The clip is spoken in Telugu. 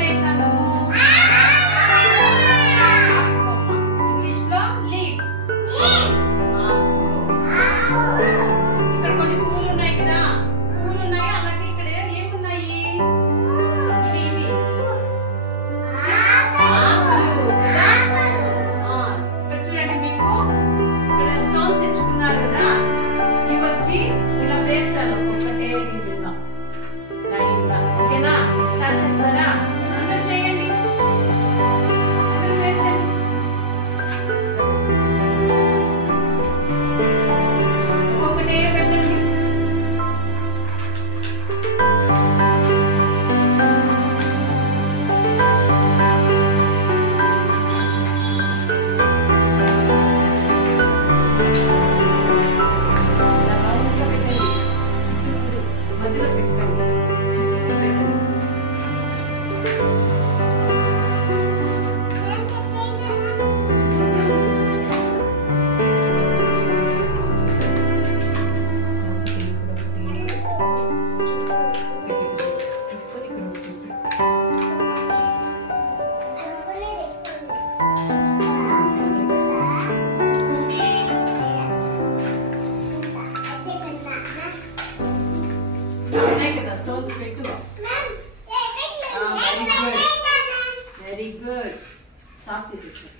వేసాను? ఇంగ్లీష్ లో లీఫ్. ఇక్కడ కొన్ని పువ్వులు ఉన్నాయి కదా, పువ్వులు ఉన్నాయి. అలాగే ఇక్కడ ఏమున్నాయి? ఇవి ఇక్కడ చూడండి, మీకు ఇక్కడ స్టోన్ తెచ్చుకున్నారు కదా, ఇవి వచ్చి ఇలా పేర్చాలి ఒక్కొక్కటే విధంగా లైన్ గా. ఓకేనా? స్టార్ట్ చేస్తారా? అందరూ చేయండి, అందరూ పేర్చండి. ఒక్కొక్కటే పెట్టండి. మధ్యలో పెట్టుకోండి. Stones పెట్టు. Very good. Very good. Stop చేసేసి